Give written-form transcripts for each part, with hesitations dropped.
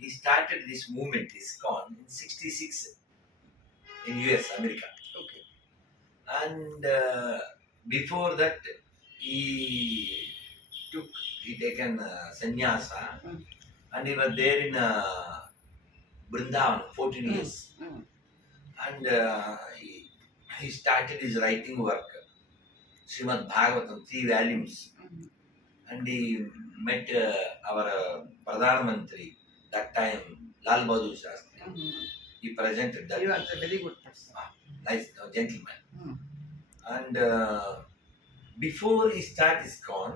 he started this movement, ISKCON, in 66 in US, America. Okay. And before that, he taken sannyasa, and he was there in Brindavan 14 years. And he started his writing work, Srimad Bhagavatam, 3 volumes. And he met our Pradhan Mantri, that time, Lal Bahadur Shastri. He presented that. You are a very good person. Nice gentleman. And before he started ISKCON,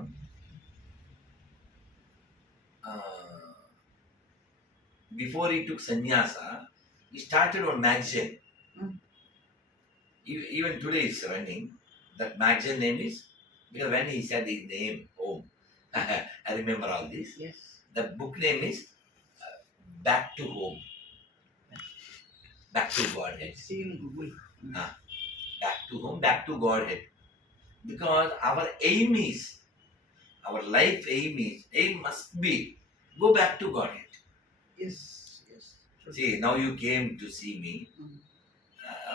before he took sannyasa, he started on magazine. Even today it's running. That magazine name is, because when he said his name, Om, I remember all this. Yes. The book name is Back to Home. Back to Godhead. See in Google. Back to home, back to Godhead. Because our aim is, our life aim must be, go back to Godhead. Yes, yes. See, now you came to see me.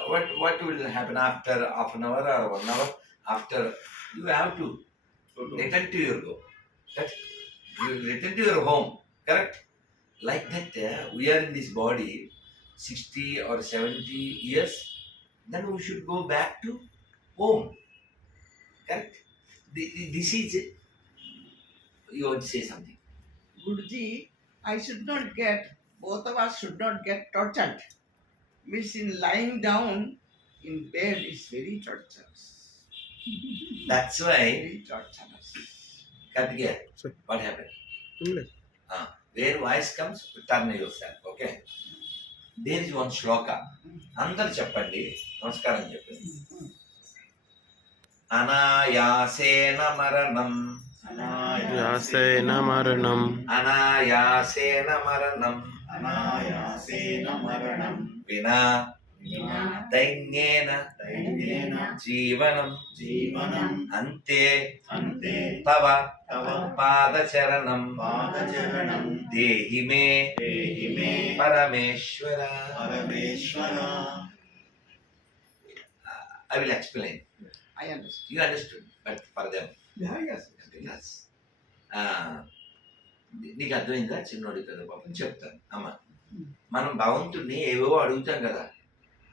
What will happen after half an hour or 1 hour? After, you have to return to your home. Correct? You return to your home. Correct? Like that, we are in this body 60 or 70 years, then we should go back to home. Correct? This is it. You want to say something? Guruji, both of us should not get tortured. Means in lying down in bed is very torturous. That's why, Very torturous. Kartikeya, Sir. what happened? English. Where voice comes, turn yourself. Okay? There is one shloka. అందరు చెప్పండి, నమస్కారం చెప్పండి. అనాయాసేన మరణం, యాసేన మరణం, అనాయాసేన మరణం, అనాయాసేన మరణం వినా దైన్యేన జీవనం జీవనం అంతే అంతే తవ తవ పాదచరణం పాదచరణం దేహి మే దేహి మే పరమేశ్వర. పరమేశ్వర. I will explain. I understand. You understood, but for them. Yes. Yes. నీకు అర్థమైందా? చిన్నోడి కదా పాపం చెప్తాను. అమ్మ, మనం భగవంతుడిని ఏవో అడుగుతాం కదా,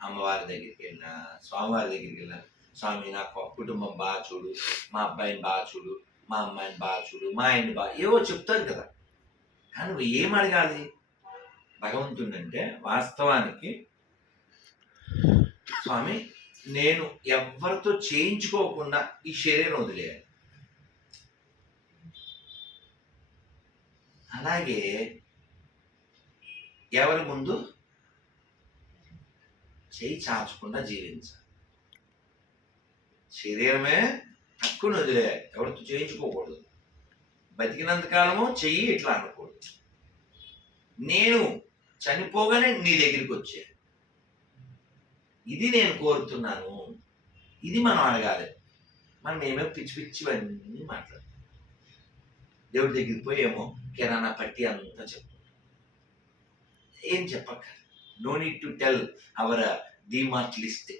అమ్మవారి దగ్గరికి వెళ్ళినా, స్వామివారి దగ్గరికి వెళ్ళినా, స్వామి నా కుటుంబం బాగా చూడు, మా అబ్బాయిని బాగా చూడు, మా అమ్మాయిని బాగా చూడు, మా ఆయన్ని బాగా, ఏవో చెప్తారు కదా. కానీ నువ్వు ఏం అడగాలి భగవంతుడిని అంటే, వాస్తవానికి స్వామి నేను ఎవరితో చేయించుకోకుండా ఈ శరీరం వదిలేయాలి. అలాగే ఎవరి ముందు చేయి చాచకుండా జీవించాలి. శరీరమే తక్కువ వదిలేయాలి, ఎవరితో చేయించుకోకూడదు. బతికినంత కాలము చెయ్యి ఇట్లా అనకూడదు. నేను చనిపోగానే నీ దగ్గరికి వచ్చాను, ఇది నేను కోరుతున్నాను, ఇది మనం అడగాలి. మనం ఏమేమో పిచ్చి పిచ్చివన్నీ మాట్లాడతాం. దేవుడి దగ్గరికి పోయి ఏమో కిరాణా పట్టి అంతా చెప్తాం. ఏం చెప్పక్క, no need to tell our DMart list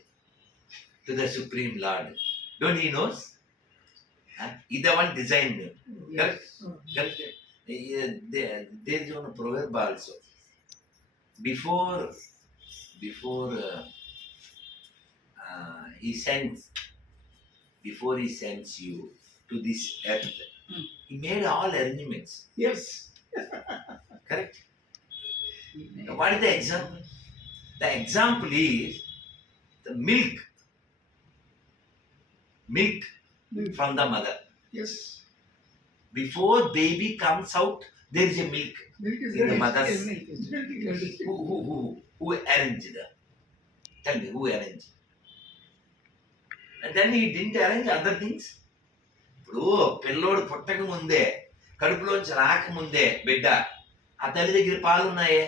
to the supreme lord. Don't he knows? ఇది one design. Correct? Correct. There is one proverb also. Before he sends you to this earth, he made all arrangements. Yes. Correct? Now, what is the example? The example is the milk from the mother. Yes. Before baby comes out, there is a milk. Milk is In the mother's- milk is ready. Who arranged that? Tell me, who arranged? And then he didn't arrange other things. ఇప్పుడు పిల్లోడు పుట్టక ముందే, కడుపులోంచి రాకముందే బిడ్డ, ఆ తల్లి దగ్గర పాలు ఉన్నాయే.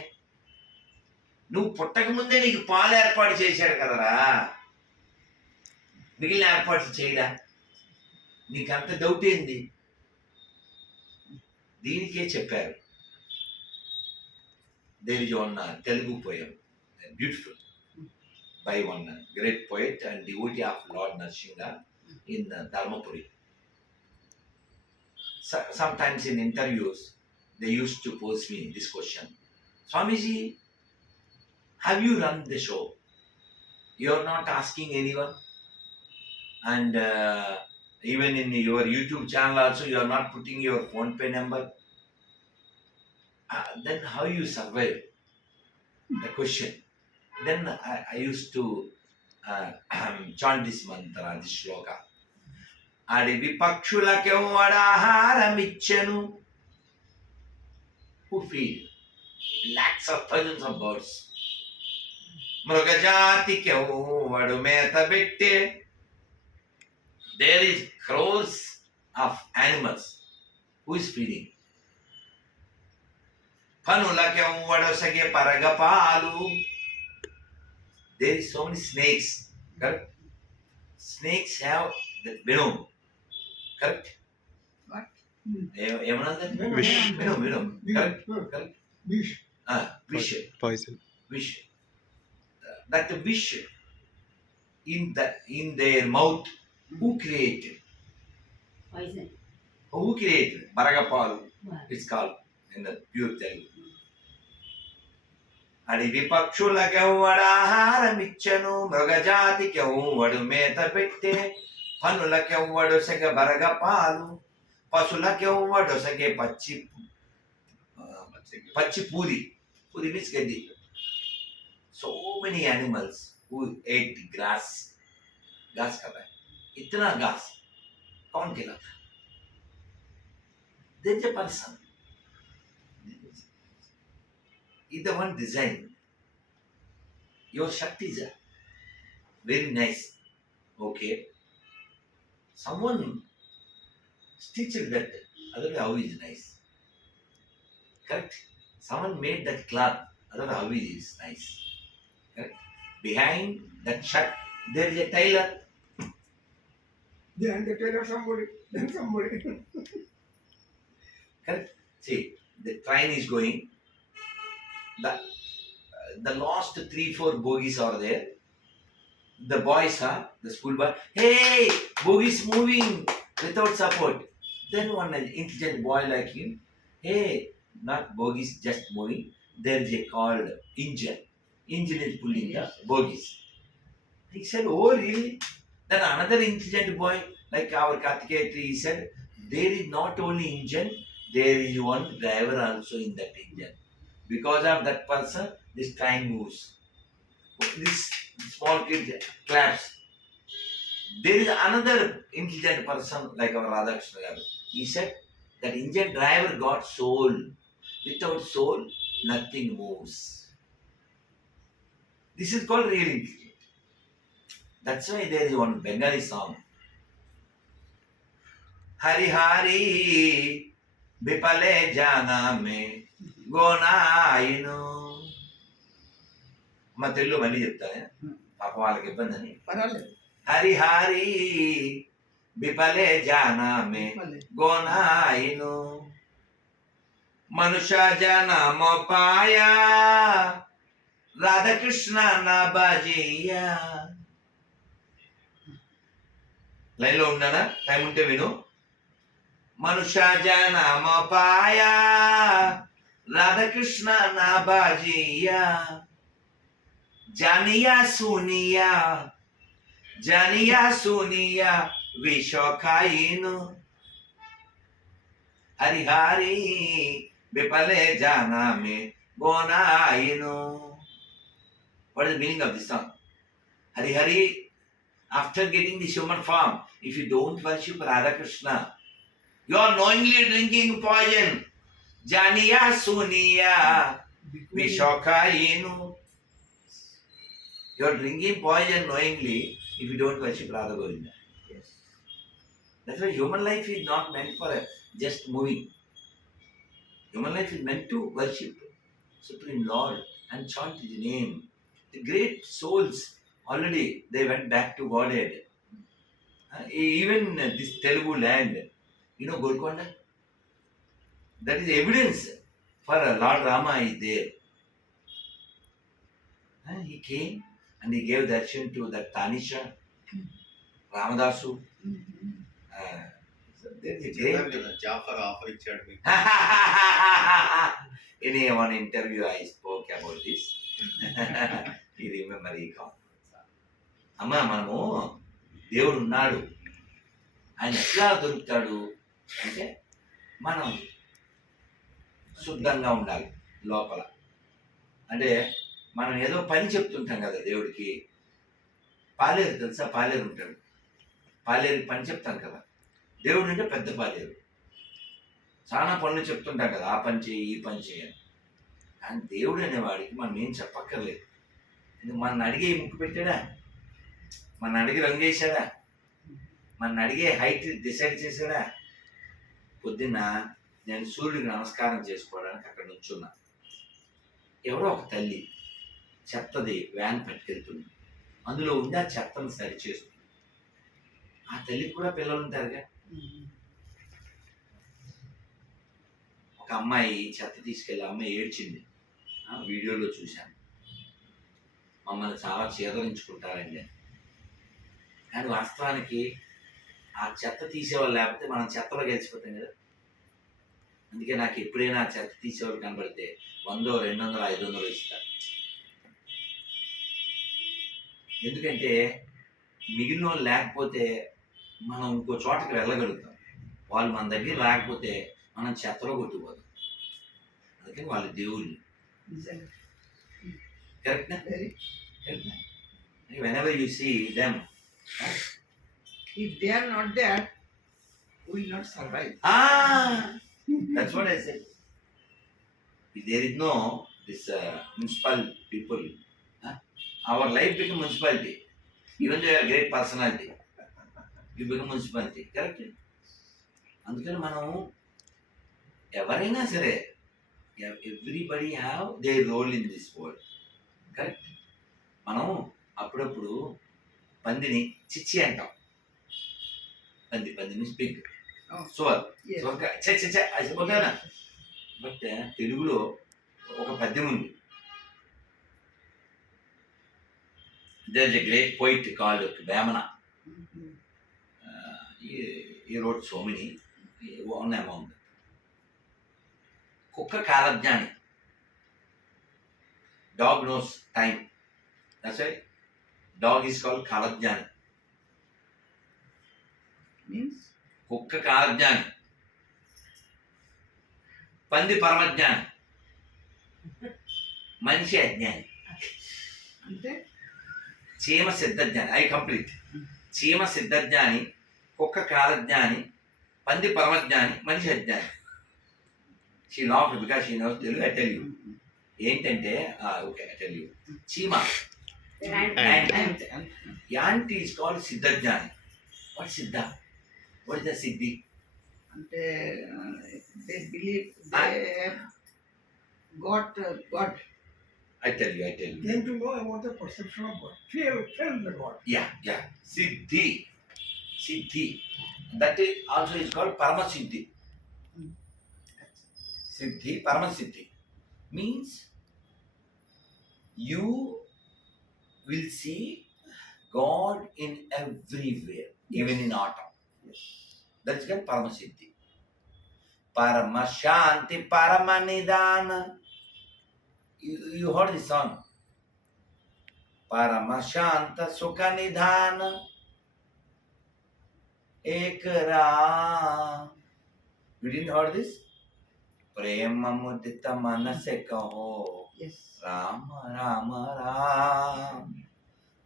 నువ్వు పుట్టక ముందే నీకు పాలు ఏర్పాటు చేశాడు కదరా, మిగిలిన ఏర్పాట్లు చేయడా? నీకంత డౌట్ ఏంది? దీనికే చెప్పారు there is one Telugu poem, beautiful, by one great poet and devotee of Lord Narsingha in Dharmapuri. Sometimes in interviews, they used to pose me this question: Swamiji, have you run the show? You are not asking anyone, and even in your YouTube channel also, you are not putting your phone pay number. Then how you survive? The question. Then I used to chant this mantra, this shloka. అడవి పక్షులకెవ్వడాహారమిచ్చెను, who feed lakhs of thousands of birds. మృగజాతికెవ్వడు మేత పెట్టే, there is crores of animals, who is feeding. పనులకెవ్వడొసగే పరగపాలు, there is so many snakes, correct? Snakes have that venom, correct? What? ఏమన్నది? Wish. venom, correct? Correct? Wish. Wish. Poison. Wish. That wish in their mouth, who created? Poison. Who created? Baragapalu, it's called in the pure Telugu. అడవి పక్షులకెవ్వడాహారమిచ్చెను, మృగజాతికెవ్వడు మేత పెట్టే, పనులకెవ్వడొసగ బరగపాలు, పశులకెవ్వడొసగే పచ్చి పూరి. పూరి means గడ్డి. So many animals who ate grass. घास खा रहा है, इतना घास कौन खिलाता? There is a person. Is the one design. Your Shakti is very nice. Okay. Someone stitched that. Otherwise, how is nice? Correct? Someone made that cloth. Otherwise, how is nice? Correct? Behind that shirt, there is a tailor. Then the tailor somebody, then somebody. Correct? See, the train is going. The last 3-4 bogies are there. The boys are, the school boy, hey, bogies moving without support. Then one intelligent boy like him, hey, not bogies just moving, there is a called engine. Engine is pulling the bogies. He said, oh really? Then another intelligent boy, like our Kartikeya, he said, there is not only engine, there is one driver also in that engine. Because of that person, this train moves. This small kid claps. There is another intelligent person like our Radhakrishna Garu. He said that engine driver got soul. Without soul, nothing moves. This is called real intelligence. That's why there is one Bengali song. Hari Hari Bipale Jana Me గోనాయిను. మా తెలుగులో మళ్ళీ చెప్తానే, పాప వాళ్ళకి ఇబ్బంది అని. పర్వాలేదు. హరి హరి బిపలే జానామే గోనాయిను, మనుష జనమ పాయా రాధాకృష్ణ నా బాజయ్యా. లైన్లో ఉన్నానా? టైం ఉంటే విను. మనుష జనమ పాయా రాధాకృష్ణ నా బాజయ్యా, జానియా సునియా విశ్వకాయిను. హరి హరి బిపలే జానామే గోనాయిను. What is the meaning of this song? Hari Hari, after getting this human form, if you don't worship Radha Krishna, you are knowingly drinking poison. Janiya Suniya Vishokainu. You are drinking poison knowingly if you don't worship Radha Govinda. Yes. That's why human life is not meant for just moving. Human life is meant to worship Supreme Lord and chant His name. The great souls already they went back to Godhead. Even this Telugu land, Golconda, that is evidence for Lord Rama is there. He came and he gave darshan to that Tanisha, Ramadasu. There is a great Jafar offer ఇచ్చాడు మీకు. in one interview I spoke about this. You remember he come. అమ్మా మనము దేవుడు ఉన్నాడు, ఆయన ఎట్లా దొరుకుతాడు అంటే మనం శుద్ధంగా ఉండాలి లోపల. అంటే మనం ఏదో పని చెప్తుంటాం కదా దేవుడికి. పాలేరు తెలుసా, పాలేరు ఉంటాడు, పాలేరు పని చెప్తాం కదా. దేవుడు అంటే పెద్ద పాలేరు, చాలా పనులు చెప్తుంటాం కదా, ఆ పని చేయి ఈ పని చేయని. కానీ దేవుడు అనేవాడికి మనం ఏం చెప్పక్కర్లేదు. మన అడిగే ముక్కు పెట్టాడా, మన అడిగి రంగు వేసాడా, మన అడిగే హైట్ డిసైడ్ చేశాడా. పొద్దున్న నేను సూర్యుడికి నమస్కారం చేసుకోవడానికి అక్కడ నుంచున్నా. ఎవరో ఒక తల్లి చెత్తది వ్యాన్ పట్టుకెళ్తుంది, అందులో ఉండి ఆ చెత్తను సరిచేస్తుంది. ఆ తల్లికి కూడా పిల్లలు ఉంటారుగా. ఒక అమ్మాయి చెత్త తీసుకెళ్ళి అమ్మాయి ఏడ్చింది, వీడియోలో చూశాను. మమ్మల్ని చాలా చేదరించుకుంటారండి. కానీ వాస్తవానికి ఆ చెత్త తీసేవాళ్ళు లేకపోతే మనం చెత్తలో గెలిచిపోతాం కదా. అందుకే నాకు ఎప్పుడైనా ఆ చెత్త తీసేవాళ్ళు కనబడితే 100, 200, 500 ఇస్తారు. ఎందుకంటే మిగిలిన వాళ్ళు లేకపోతే మనం ఇంకో చోటకి వెళ్ళగలుగుతాం. వాళ్ళు మన దగ్గర రాకపోతే మనం చెత్తలో కొట్టుకుపోతాం. అందుకని వాళ్ళు దేవుళ్ళు. కరెక్ట్నా? కరెక్ట్నా? whenever you see them, If they are not there, we will not survive. That's what I said. If there is no this municipal people, our life become municipality. Even though you are a great personality, you become municipality. Correct? అందుకని మనం ఎవరైనా సరే, everybody have their role in this world. Correct? మనం అప్పుడప్పుడు పందిని చిచ్చి అంటాం. పందిని స్పీక్ సువర్ ఓకేనా. బట్ తెలుగులో ఒక పద్యం ఉంది. There is a great poet called Vemana. He wrote so many, one among them. కుక్క కాలజ్ఞాని. Dog knows time. That's why dog is called కాలజ్ఞాని. Means కుక్క కాలజ్ఞాని, పంది పరమజ్ఞాని, మనిషి అజ్ఞాని. అంటే చీమ సిద్ధజ్ఞాని. I complete. చీమ సిద్ధజ్ఞాని, కుక్క కాలజ్ఞాని, పంది పరమజ్ఞాని, మనిషి అజ్ఞాని. She laughed because she knows Telugu. I tell you ఏంటంటే, ఓకే ఐ టెల్ యూ. చీమ యాంట్ ఈజ్ కాల్డ్ సిద్ధజ్ఞాని. వాట్ సిద్ధ? వాట్ ఇస్ ద సిద్ధి? అంటే they believe they have got God. I tell you. Came to know about the perception of God. Feel the God. Yeah. Siddhi. That is also is called Paramasiddhi. Siddhi, Paramasiddhi means you will see God in everywhere, even in atom. That is called Paramasiddhi. Paramashanti, Paramanidana. You heard this song? Paramashanta Sukhanidhana Ekara. You didn't heard this? Prema mudita manase kaho. Yes. Rama Rama Ram.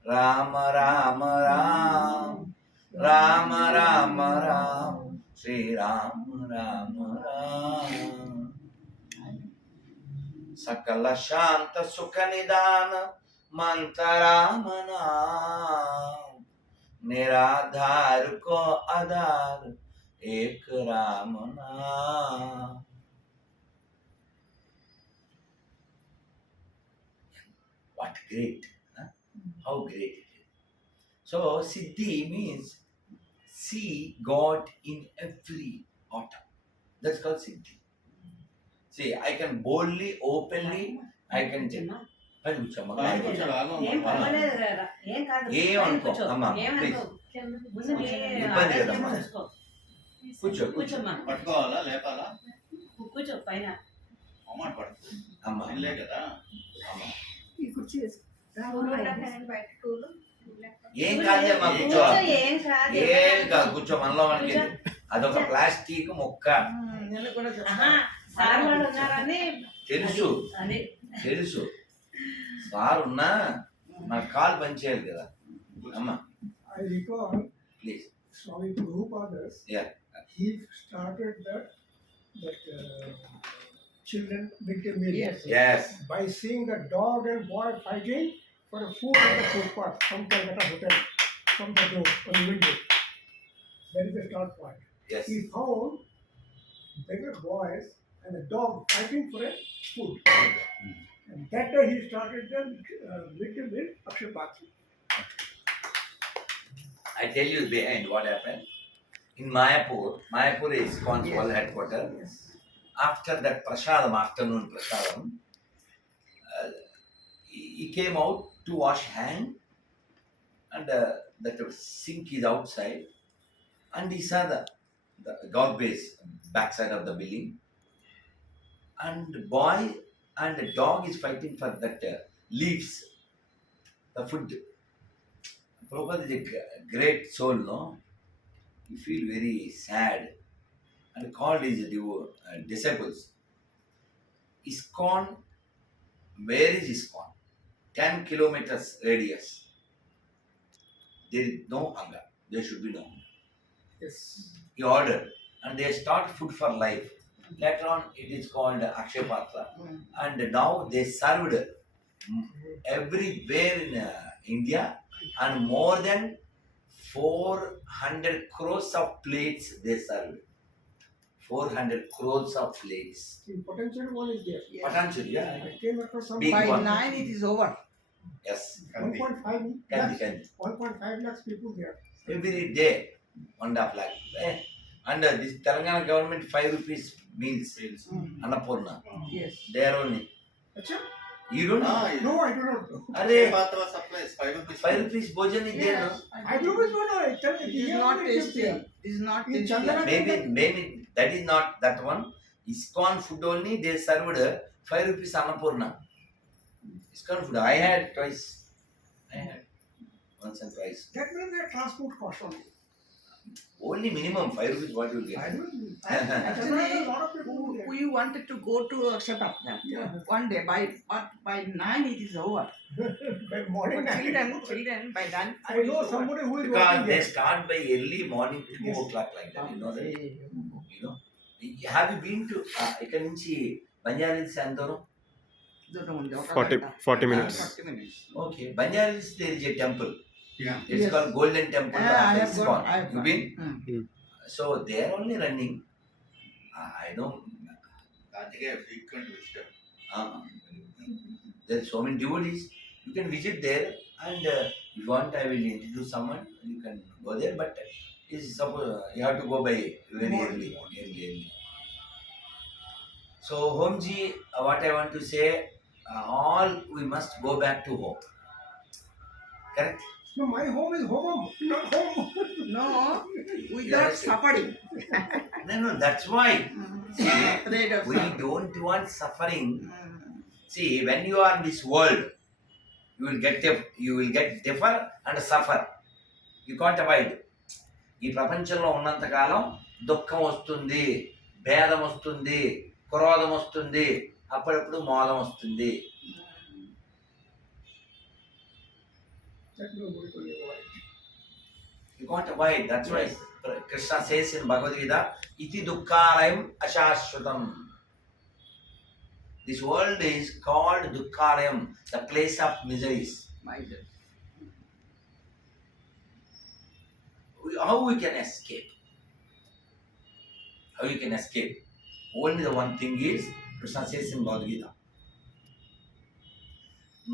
Rama Rama Ram. Rama Rama Ram. Sri Rama Rama Ram. सकल शांत सुख निदान मंतरामना निराधार को आधार एक रामना. What great, huh? How great it is. So Siddhi means see God in every atom. That's called Siddhi. See, I can boldly, openly, I can tell. పైన కూర్చోమ్మా. పైన కూర్చోరా, ఆగు. ఏం పర్వాలేదు రా, ఏం కాదు. ఏం పైన అనుకో, కూర్చో. అమ్మా, ఏమనుకో. ముందు నీ ఇబ్బంది ఆరోగ్యం కదమ్మా. చూసుకో. కూర్చో, కూర్చో. కూర్చోమ్మా. పట్టుకోవాలా లేపాలా? కూర్చో పైన. అమ్మాట పట్టుకో. అమ్మా, ఇల్లే కదా. అమ్మా. ఈ కుర్చీ వేసుకో. ఏం కాదమ్మా, కూర్చో. కూర్చో, ఏం కాదు. ఏం కాదు, కూర్చో. మనలో మనకి అదొక ప్లాస్టిక్ మొక్క. నేను కూడా ఆహా, సార్ వాళ్ళు ఉన్నారని తెలుసు, అది తెలుసు. సార్ ఉన్నా మన కాలు పనిచేయాలి కదా. అమ్మా, I recall please. Swami Prabhupada's, Yeah. he started that children midday meal Yes. Yes. by seeing the dog and boy fighting for a food at the footpath from Calcutta hotel, from the door on the window. That is the start point. Yes. He found bigger boys and a dog fighting for a food. And that day he started the midday meal Akshay Patra. I tell you behind what happened. In Mayapur, Mayapur is ISKCON's Yes. world headquarters. Yes. After that prasadam, afternoon prasadam, he came out to wash hand, and that sink is outside, and he saw the garbage backside of the building, and the boy and the dog is fighting for that leaves, the food. Prabhupada is a great soul, no? You feel very sad, and called his disciples. ISKCON, where is ISKCON? 10 kilometers radius. There is no hunger. There should be no hunger. Yes. He ordered, and they start food for life. Later on, it is called Akshay Patra, and now they served everywhere in India, and more than 400 crores of plates they served. 400 crores of plates. In potential one is there. Yes. Patanjali, yeah. I came across some Big By one. 9 it is over. Yes. 1.5 Kandi, lakhs, kandi. 1.5 lakhs people there. Every day, 1.5 lakh. And this Telangana government 5 rupees meals. Meals. Annapurna. Yes. They are only. Acha? You don't know? No, I do not know. Are Patra supplies 5 rupees. 5 rupees bhojan is there, no? I do not know. I tell you, It is not tasty. It is not In tasty. Chandana- Maybe that is not that one. ISKCON food only they served 5 rupees Annapurna. ISKCON food I had twice. I had once and twice. That means the transport cost only. Only minimum 5 rupees what you will I get. don't know. Actually, a lot of people there. we wanted to go to Akshapatra Yeah. one day. But by 9 it is over. By morning. For children by 9. I know somebody who is Because working they there. start by early morning to 2 Yes. o'clock like that. You know that? You know. Have you been to ఇక్కడ నుంచి బంజారాహిల్స్ ఎంత దూరం? 40 minutes. 40 minutes. Okay, Banjara Hills there is a temple. Yeah. It's Yes. called Golden Temple Yeah, I of have ISKCON. gone. I have You gone. been? Mm. So they are only running. I know. అందుకే frequent visitor. There are so many devotees. You can visit there, and if you want, I will introduce someone. You can go there, but it's suppose you have to go by very early. So Homji, what I want to say, all we must go back to home. Correct? No, my home is home, not home. No, without Yes. suffering. No, that's why. Afraid of We suffering. don't want suffering. Mm. See, when you are in this world, you will get differ and suffer. You can't avoid. ఈ ప్రపంచంలో ఉన్నంత కాలం దుఃఖం వస్తుంది, భేదం వస్తుంది, క్రోధం వస్తుంది, అప్పుడప్పుడు మోదం వస్తుంది. That nobody will avoid. You can't avoid. That's why Krishna says in Bhagavad Gita, iti dukkhalayam ashashvatam. This world is called dukkhalayam, the place of miseries. Miser. How we can escape? How you can escape? Only the one thing is, Krishna says in Bhagavad Gita,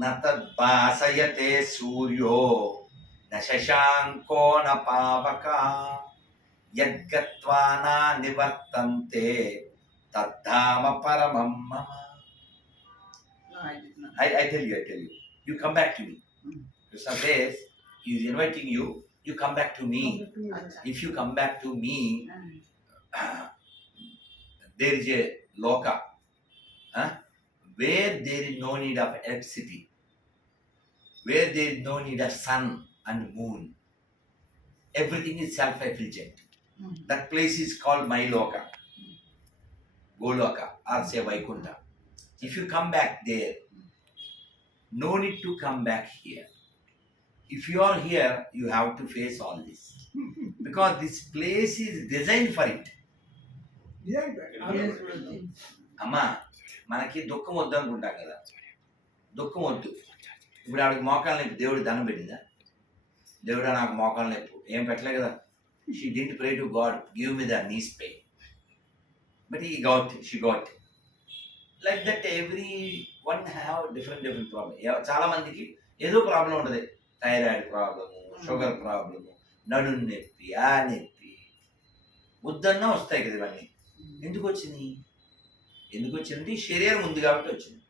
natad bhasayate suryo na shashanko na pavaka yadgatva na nivartante taddhama paramam mama. No, I did not. I tell you. You come back to me. Some days he is inviting you. You come back to me. If you come back to me, there is a loka, where there is no need of electricity, where there is no need of sun and moon. Everything is self-effulgent. That place is called my loka, Goloka, or say Vaikuntha. If you come back there, no need to come back here. If you are here, you have to face all this. Because this place is designed for it. Yeah, Yes, Guruji. అమ్మా మనకి దుఃఖం వద్దు అనుకుంటాం కదా, దుఃఖం వద్దు. ఇప్పుడు ఆవిడకి మోకాలు నొప్పి, దేవుడు దండం పెట్టిందా? దేవుడా నాకు మోకాలు నొప్పి ఏం పెట్టలే కదా. She didn't pray to God give me the knees pain, but she got. Like that everyone have different problem. చాలా మందికి ఏదో ప్రాబ్లం ఉంటుంది. థైరాయిడ్ ప్రాబ్లము, షుగర్ ప్రాబ్లము, నడుము నొప్పి, ఆ నొప్పి, వద్దన్నా వస్తాయి కదా ఇవన్నీ. ఎందుకు వచ్చింది? శరీరం ఉంది కాబట్టి వచ్చింది.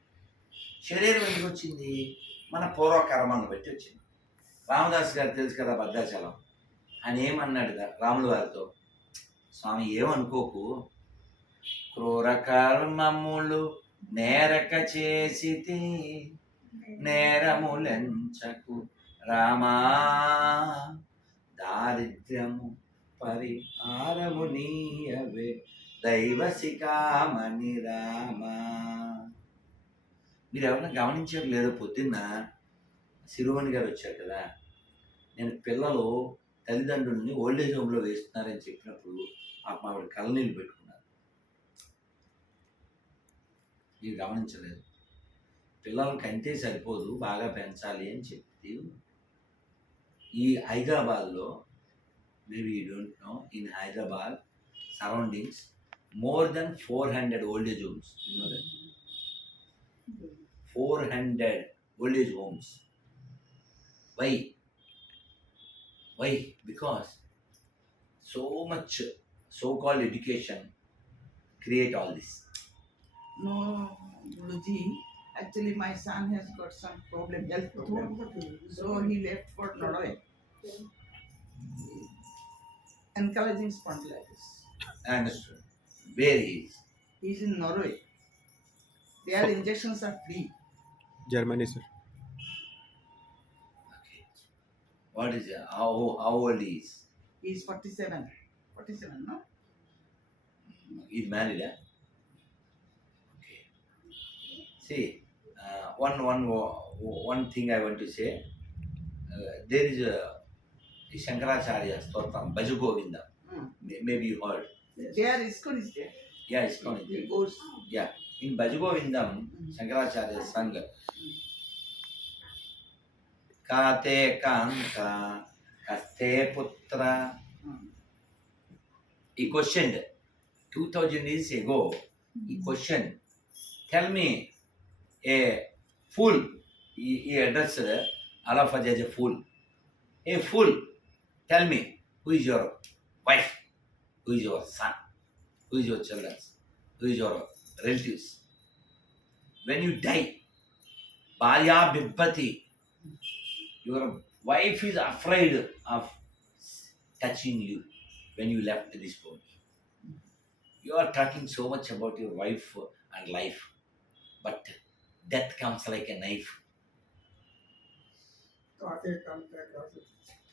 శరీరం ఎందుకు వచ్చింది? మన పూర్వకర్మను బట్టి వచ్చింది. రామదాస్ గారు తెలుసు కదా, భద్రాచలం. ఆయన ఏమన్నాడు రాములు వారితో, స్వామి ఏమనుకోకు, క్రూర కర్మములు నేరక చేసితి, నేరములెంచకు రామా, దారిద్ర్యము పరిహారము నీయవే దైవశిఖామణి రామా. మీరు ఎవరైనా గమనించారు లేదో, పొద్దున్న శిరోమణి గారు వచ్చారు కదా, నేను పిల్లలు తల్లిదండ్రులని ఓల్డేజ్ హోమ్లో వేస్తున్నారని చెప్పినప్పుడు ఆవిడ కళ్ళనీళ్ళు పెట్టుకున్నారు. మీరు గమనించలేదు. పిల్లలకి అంతే సరిపోదు, బాగా పెంచాలి అని చెప్పి ఈ హైదరాబాద్లో, maybe you don't know, in Hyderabad surroundings more than 400 old age homes. You know that? 400 old age homes. Why? Because so much so-called education create all this. No, Guruji. Actually, my son has got some health problem. So he left for Norway. Ankylosing spondylitis. I understood. Where he is? He's in Norway. Their injections are free. Germany, sir. Okay. What is it? How old he is? He's 47. 47, no? He's married, eh? Okay. See, one thing I want to say. There is a Shankaracharya Stotram, Bhaju Govinda. Maybe you heard. There ISKCON is there. Yeah, ISKCON is He there. goes. Yeah. In Bhaju Govindam, Shankaracharya sang Kate Kanta, Kaste Putra. He questioned 2000 years ago. He questioned, tell me, a fool. He addressed all of us as a fool. A fool, tell me, who is your wife? Who is your son? Who is your children? Who is your relatives? When you die, Balya Bibbati, your wife is afraid of touching you when you left this body. You are talking so much about your wife and life, but death comes like a knife.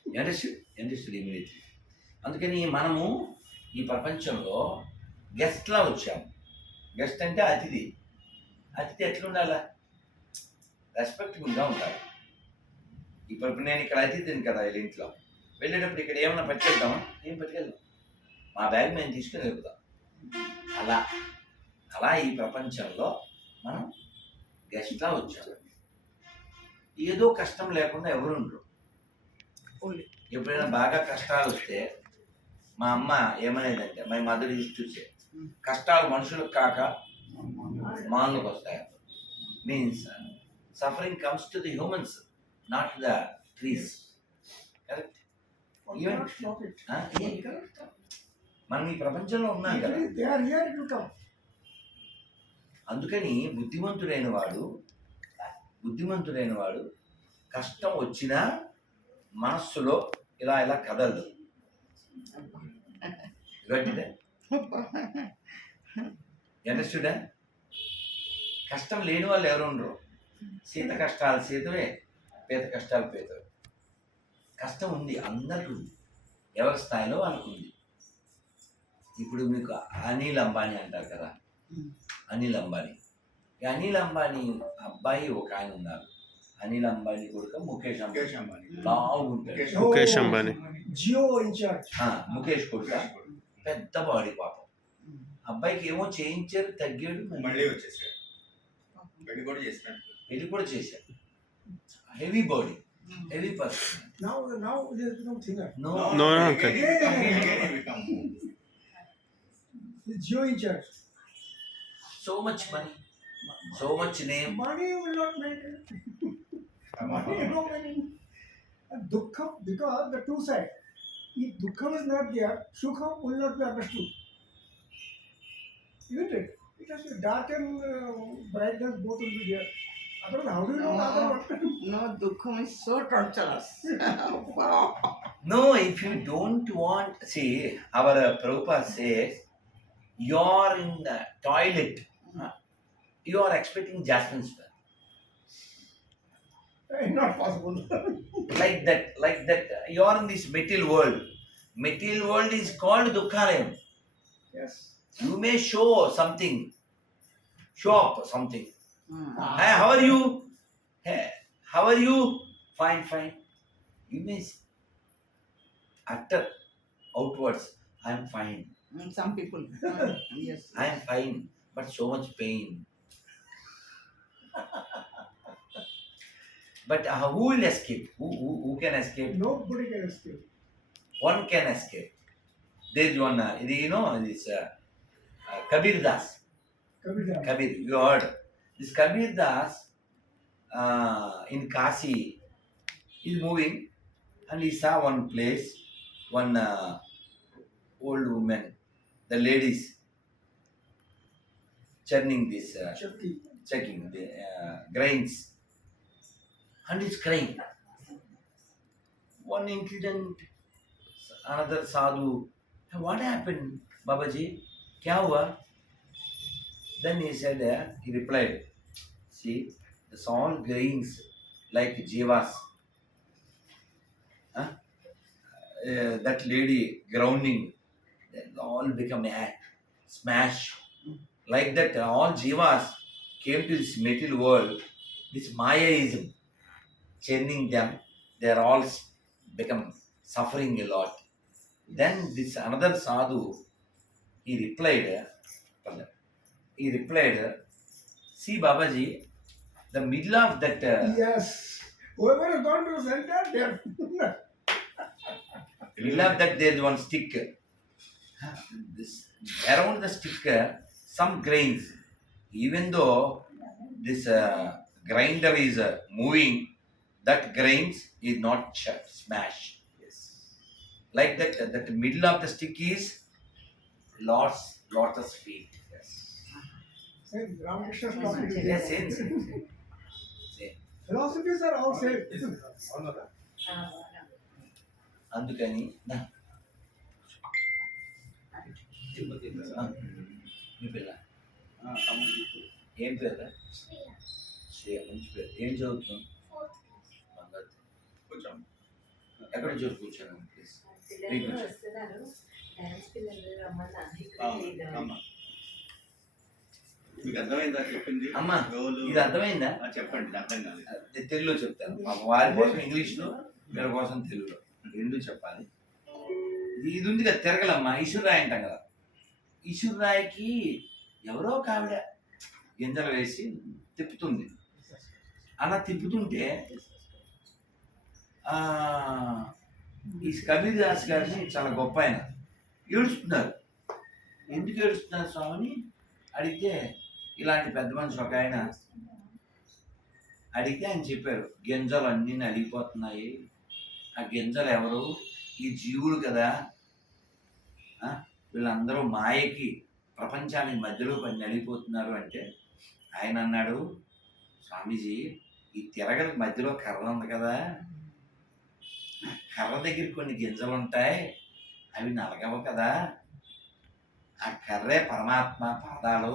You understood? Understood immediately. అందుకని మనము ఈ ప్రపంచంలో గెస్ట్లా వచ్చాము. గెస్ట్ అంటే అతిథి. అతిథి ఎట్లా ఉండాలా? రెస్పెక్ట్ఫుల్గా ఉండాలి. ఇప్పుడు నేను ఇక్కడ అతిథిని కదా వీళ్ళ ఇంట్లో, వెళ్ళేటప్పుడు ఇక్కడ ఏమైనా పట్టుకెళ్తామా? ఏం పట్టుకెళ్దాం, మా బ్యాగ్ మేము తీసుకుని వెళ్తాం. అలా ఈ ప్రపంచంలో మనం గెస్ట్లా వచ్చాము. ఏదో కష్టం లేకుండా ఎవరు ఉండరు. ఎప్పుడైనా బాగా కష్టాలు వస్తే మా అమ్మ ఏమనేదంటే, my mother use to say, కష్టాలు మనుషులకు కాక మానులకు వస్తాయి. Means suffering comes to the humans, not to the trees. Correct? మనం ఈ ప్రపంచంలో ఉన్నాం కదా. అందుకని బుద్ధిమంతుడైన వాడు బుద్ధిమంతుడైన వాడు కష్టం వచ్చినా మనస్సులో ఇలా ఇలా కదలదు. గట్టిదే అండర్స్టూడా? కష్టం లేని వాళ్ళు ఎవరు ఉండరు. సీత కష్టాలు సీతవే, పీత కష్టాలు పీతవే. కష్టం ఉంది, అందరికీ ఉంది, ఎవరి స్థాయిలో వాళ్ళకు ఉంది. ఇప్పుడు మీకు అనిల్ అంబానీ అంటారు కదా, అనిల్ అంబానీ. ఈ అనిల్ అంబానీ అబ్బాయి ఒక ఆయన ఉన్నారు. అనిల్ అంబానీ కొడుకు ముఖేష్ ముఖేష్ అంబానీ. అంబానీ. లావు ఉంటాడు. Mukesh Ambani. Jio in charge. Mukesh కొడుక పెద్ద బాడీ పాపం. అబ్బాయికి ఏమో చేయించారు, తగ్గాడు, మళ్ళీ వచ్చేసాడు. పెళ్లి కూడా చేసినట్టు. పెళ్లి కూడా చేశారు. Heavy body, heavy person. Now he has become thinner. No No, Again, he become. He's Jio in charge. So much money, so much name. Money will not make it. Money will not make it. And Dukkham, because the two sides. If Dukkham is not there, Sukham will not be understood. Isn't it? It has to dark and brightness both will be there. Otherwise, how do you know the other one? No, Dukkham is so torturous. Wow. No, if you don't want, see, our Prabhupada says, you're in the toilet, you are expecting jasmine smell. Not possible. Like that, you are in this material world. Material world is called Dukhalayam. Yes. You may show something, show up something. Mm. Hey, how are you? Hey, how are you? Fine, fine. You may utter outwards, I am fine, Some people. Yes. I am fine, but so much pain. But who will escape? Who can escape? Nobody can escape. One can escape. There is one, you know, this Kabir Das. Kabir. Kabir, you heard. This Kabir Das in Kasi is moving and he saw one place, one old woman, the ladies churning this, Shakti. checking the grains, and he's crying. One incident, another sadhu, what happened, Babaji? Kya hua? Then he said, he replied, see, the all grains like jivas. That lady grounding, they all become a smash. Like that, all jivas came to this material world, this Mayaism, churning them, they are all become suffering a lot. Then this another sadhu, he replied, see Babaji, the middle of that, Yes. Whoever has gone to the center, they are. middle of that there is one stick. This, around the stick, some grains. Even though this grinder is moving, that grains is not smashed. Yes. Like that, that middle of the stick is lotus feet. Yes. Same. Ramakrishna's topic is Yes, there. same. Philosophies are all same. అందుకని నా మీ పిల్ల ఏం పేరు? శ్రేయ, మంచి పేరు. ఏం చదువుతున్నాం? కొంచెం ఎక్కడ చదువు కూర్చోను ప్లీజ్. పిల్లలు వస్తున్నారు, డాన్స్ పిల్లలు రమ్మన్నా. అమ్మా మీకు అర్థమైందా చెప్పింది? అమ్మా, గోలు. ఇది అర్థమైందా? చెప్పండి, అర్థం కాలేదు. తెలుగులో చెప్తాను. వారి కోసం ఇంగ్లీష్లో, వీళ్ళ కోసం తెలుగులో రెండు చెప్పాలి. ఇది ఉంది కదా తిరగలమ్మా, ఈశ్వరరాయ్ అంటాం కదా. ఈశ్వరరాయ్కి ఎవరో ఒక ఆవిడ గింజలు వేసి తిప్పుతుంది. అలా తిప్పుతుంటే ఈ కబీర్ దాస్ గారిని చాలా గొప్ప ఆయన ఏడుస్తున్నారు. ఎందుకు ఏడుస్తున్నారు స్వామిని అడిగితే, ఇలాంటి పెద్ద మనిషి ఒక ఆయన అడిగితే ఆయన చెప్పారు, గింజలు అన్నీ నలిగిపోతున్నాయి. ఆ గింజలు ఎవరు? ఈ జీవులు కదా. వీళ్ళందరూ మాయకి, ప్రపంచానికి మధ్యలో పడి నలిగిపోతున్నారు అంటే ఆయన అన్నాడు, స్వామీజీ ఈ తిరగలికి మధ్యలో కర్ర ఉంది కదా, కర్ర దగ్గర కొన్ని గింజలు ఉంటాయి, అవి నలగవు కదా, ఆ కర్రే పరమాత్మ పాదాలు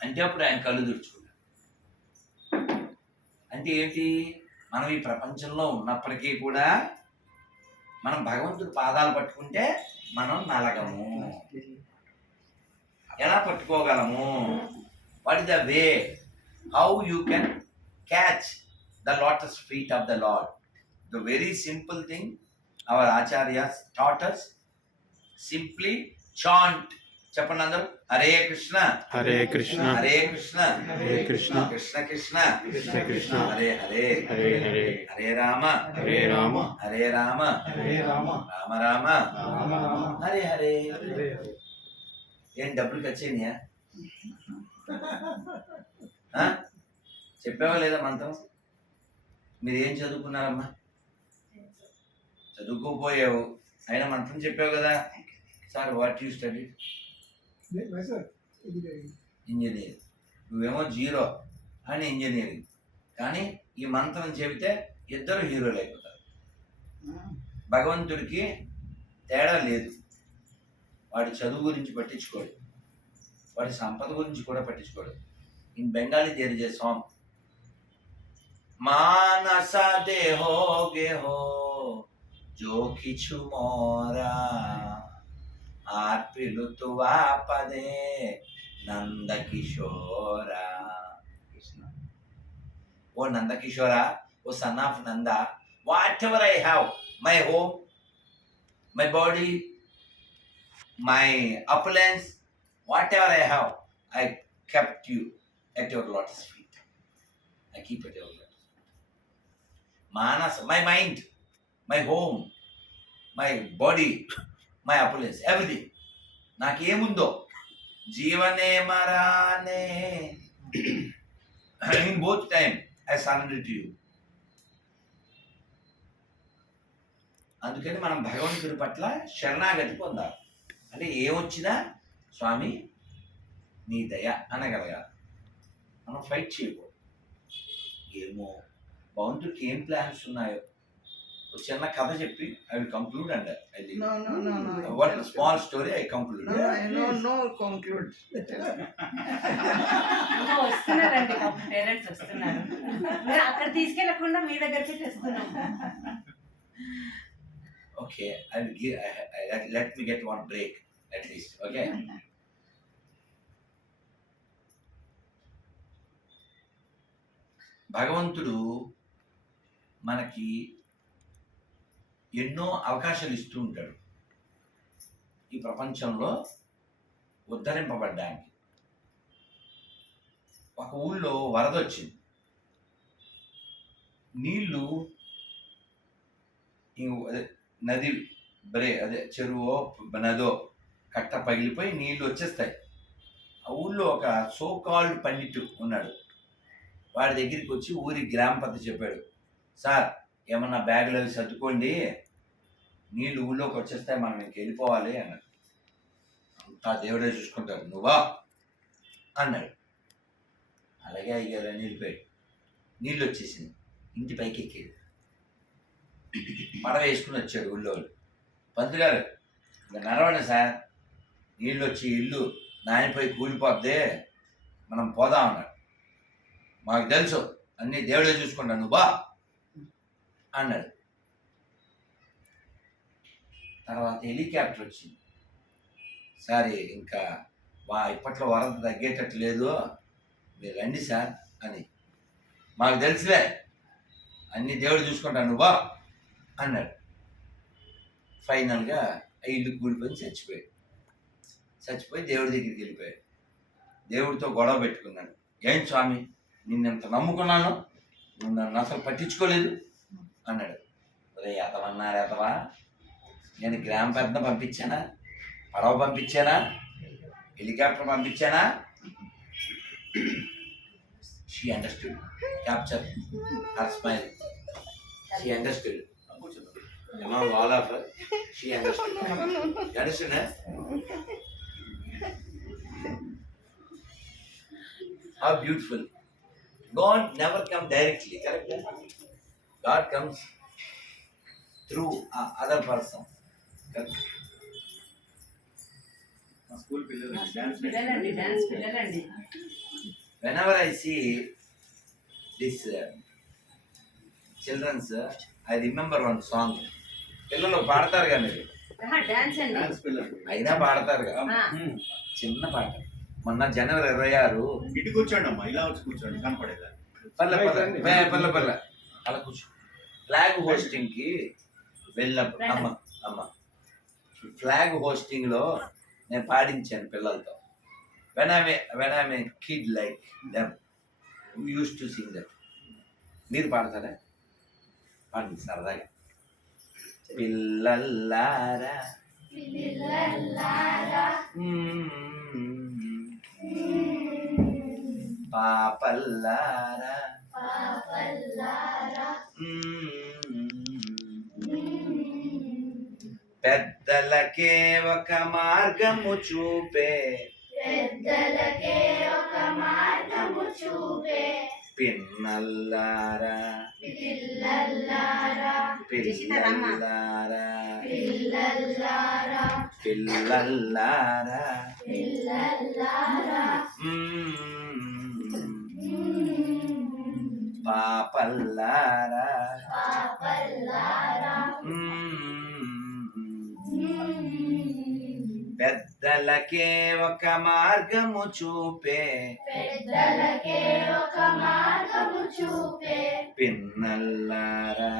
అంటే అప్పుడు ఆయన కళ్ళు తుడుచుకున్నాడు. అంటే ఏంటి, మనం ఈ ప్రపంచంలో ఉన్నప్పటికీ కూడా మనం భగవంతుడి పాదాలు పట్టుకుంటే మనం నలగము. ఎలా పట్టుకోగలము? What is the way how you can catch the lotus feet of the lord? The very simple thing our acharyas taught us, simply chant. చెప్పండి అందరూ, హరే కృష్ణ హరే కృష్ణ హరే కృష్ణ హరే కృష్ణ కృష్ణ కృష్ణ కృష్ణ కృష్ణ హరే హరే హరే హరే హరే రామ హరే రామ హరే రామ హరే రామ రామ రామ రామ రామ హరే హరే. హరే హరే. ఏం డబ్బులు ఖర్చు అయినాయా? చెప్పావా లేదా మంత్రం? మీరు ఏం చదువుకున్నారమ్మా? చదువుకోపోయావు, అయినా మంత్రం చెప్పావు కదా. Sir what you study? Sir engineering. Engineering. నువ్వేమో జీరో అని ఇంజనీరింగ్. కానీ ఈ మంత్రం చెబితే ఇద్దరు హీరోలు అయిపోతారు. భగవంతుడికి తేడా లేదు. వాడి చదువు గురించి పట్టించుకోడు, వాడి సంపద గురించి కూడా పట్టించుకోడు. In Bengali there is a song, మానస దేహో గేహో జో కిछु మోరా আর পিলুতুয়া পদে నంద కిషోరా. కృష్ణ, ఓ నంద కిషోరా, ఓ son of Nanda, whatever I have, my home, my body, my opulence, whatever I have, I kept you at your lotus feet. I keep at your lotus feet. Manas, my mind, my home, my body, my opulence, everything. నాకేముందో జీవనే మరానే in both time I surrender to you. అందుకని మనం భగవంతుడి పట్ల శరణాగతి పొందాలి. అంటే ఏమొచ్చినా స్వామి నీ దయ అనగలగాలి. మనం ఫైట్ చేయకూడదు. ఏమో భగవంతుడికి ఏం ప్లాన్స్ ఉన్నాయో ఒక చిన్న కథ చెప్పి I will conclude and No, no, no, no. One small story I conclude. No, conclude. ఇంకా వస్తున్నారండి, పేరెంట్స్ వస్తున్నారు. మీరు అక్కడ తీసుకెళ్లకుండా మీ దగ్గరికి తెస్తున్నాం. Okay, I will give. Let me get one break at least. Okay. భగవంతుడు మనకి ఎన్నో అవకాశాలు ఇస్తూ ఉంటాడు ఈ ప్రపంచంలో ఉద్ధరింపబడ్డానికి. ఒక ఊళ్ళో వరద వచ్చింది. నీళ్లు అదే నది అదే చెరువో నదో కట్ట పగిలిపోయి నీళ్లు వచ్చేస్తాయి. ఆ ఊళ్ళో ఒక సోకాల్డ్ పండిట్ ఉన్నాడు. వాడి దగ్గరికి వచ్చి ఊరి గ్రామ పెద్ద చెప్పాడు, సార్ ఏమన్నా బ్యాగులు అవి సర్దుకోండి, నీళ్ళు ఊళ్ళోకి వచ్చేస్తాయి, మనం ఇంక వెళ్ళిపోవాలి అన్నాడు. అంతా దేవుడే చూసుకుంటాడు, నువ్వా అన్నాడు. అలాగే అయ్యారు అని వెళ్ళిపోయాడు. నీళ్ళు వచ్చేసింది, ఇంటి పైకి ఎక్కాడు, పడవ వేసుకుని వచ్చాడు ఊళ్ళో. పంతులు గారు ఇంకా నడవండి సార్, నీళ్ళు వచ్చి ఇల్లు నాయనపై కూలిపోద్ది, మనం పోదాం అన్నాడు. మాకు తెలుసు అన్నీ దేవుడే చూసుకుంటాను, నువ్వు బా అన్నాడు. తర్వాత హెలికాప్టర్ వచ్చింది. సరే ఇంకా ఇప్పట్లో వరద తగ్గేటట్టు లేదు, మీరు రండి సార్ అని. మాకు తెలుసులే అన్నీ దేవుడు చూసుకుంటాను, నువ్వు బా అన్నాడు. ఫైనల్గా ఇల్లు కూలిపోయి చచ్చిపోయి దేవుడి దగ్గరికి వెళ్ళిపోయాడు. దేవుడితో గొడవ పెట్టుకున్నాడు. ఏం స్వామి, నిన్నెంత నమ్ముకున్నాను, నువ్వు నన్ను అసలు పట్టించుకోలేదు అన్నాడు. ఒరే ఎతవన్నారు ఎతవా, నేను గ్రామ పెద్ద పంపించానా, పడవ పంపించానా, హెలికాప్టర్ పంపించానా? She understood. Capture her smile. She understood. Among all of her, she understood. You understood, huh? How beautiful God never come directly, correct? God comes through other person. Correct? మా స్కూల్ పిల్లలు డాన్స్ పిల్లలండి డాన్స్ పిల్లలండి. Whenever I see this children's, I remember one song. పిల్లలు పాడతారు కానీ డాన్స్ అండి. డాన్స్ పిల్లలు అయినా పాడతారు కదా, చిన్న పాట. మొన్న జనవరి 26 ఇటు కూర్చోండి అమ్మా, ఇలా వచ్చి కూర్చోండి కనపడేదా. పల్లె అలా కూర్చో. ఫ్లాగ్ హోస్టింగ్ కి వెళ్ళినప్పుడు అమ్మ ఫ్లాగ్ హోస్టింగ్ లో నేను పాడించాను పిల్లలతో. when I'm a kid like them, we used to sing that. మీరు పాడతారా? పాడండి సరదాగా. పిల్లల్లారా పాపల్లారా పెద్దలకే ఒక మార్గము చూపే పిన్నల్లారా పిల్లల్లారా పాపల్లారా పెద్దలకే ఒక మార్గము చూపే పిన్నల్లారా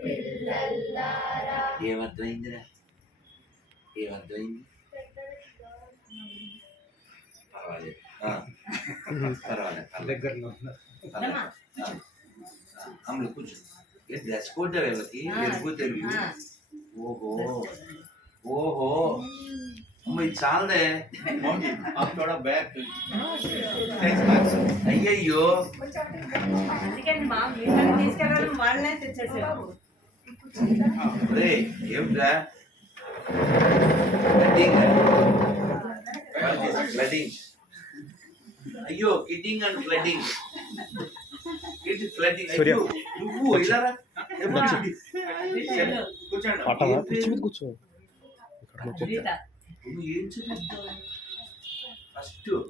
పిల్లల్లారా. ఏమర్థమైందిరా? ఏమర్థమైంది? పర్వాలేదు పర్వాలేదు. అమ్ములు కూర్చో. డ్రెస్ కోడ్ వీళ్ళకి ఎరుపు తెలుగు. ఓహో అమ్మ ఇది చాలదే. బ్యాక్ అయ్యయ్యో అందుకని మా వీళ్ళని తీసుకెళ్ళాలని వాళ్ళనే తెచ్చేసారు. ఏమిట్రా ఫ్లడింగ్? అయ్యో కిడ్డింగ్ అండ్ ఫ్లడింగ్. ఫ్లడింగ్ నువ్వు ఇలా కూర్చో. నువ్వు ఏం చదువుతావు? ఫస్ట్ నువ్వు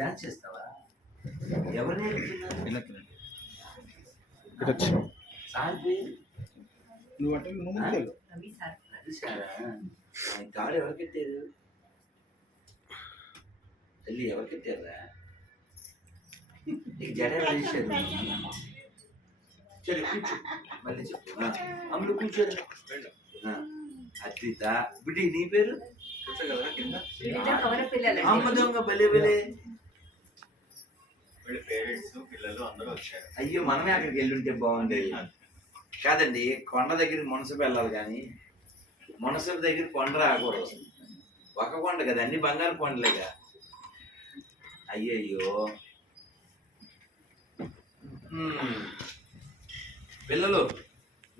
డాన్స్ చేస్తావా? ఎవరు నేర్పుతున్నారు? సార్ పేరు రవి సార్. అది సారా? తాడు ఎవరు కట్టారు? తల్లి ఎవరు కట్టారా? నీకు జడ ఎవరు వేసారు? సరే కూర్చో, మళ్ళీ చెప్పు. అమ్ములు కూర్చోరు. అద్విత బిడ్డి నీ పేరు? కూర్చోగలరా కింద? వీళ్ళిద్దరు కవల పిల్లలండి. అమ్మ దొంగ బలే వీళ్ళ పేరెంట్స్ పిల్లలు అందరూ వచ్చారు. అయ్యో మనమే అక్కడికి వెళ్ళుంటే బాగుండేది. కాదండి, కొండ దగ్గరికి మునసపు వెళ్ళాలి కానీ మునసపు దగ్గర కొండ రాకూడదు. ఒక కొండ కదా, అన్ని బంగారు కొండలేగా. అయ్యయ్యో. పిల్లలు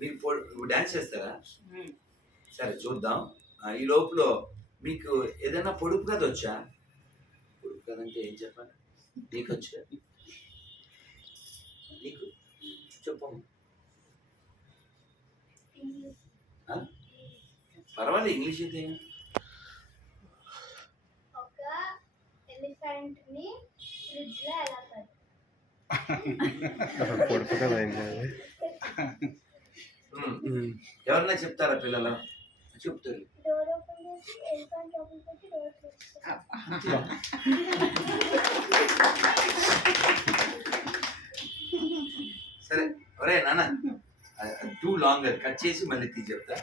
మీకు డాన్స్ చేస్తారా? సరే చూద్దాం. ఈ లోపల మీకు ఏదైనా పొడుపు కథ వచ్చా? పొడుపు కథ అంటే ఏం చెప్పాలి? నీకు వచ్చా? నీకు చెప్పు. పర్వాలేదు, ఇంగ్లీష్ అయితే. ఒక ఎలిఫెంట్ ని ఫ్రిడ్జ్ లో ఎలా పెడతారు? ఎవరన్నా చెప్తారా పిల్లలు? చెప్తారు. డోర్ ఓపెన్ చేసి ఎలిఫెంట్ ఓపెన్ చేసి డోర్ క్లోజ్. సరే ఒరే నాన్న, టూ లాంగ్ కట్ చేసి మళ్ళీ చెప్తా.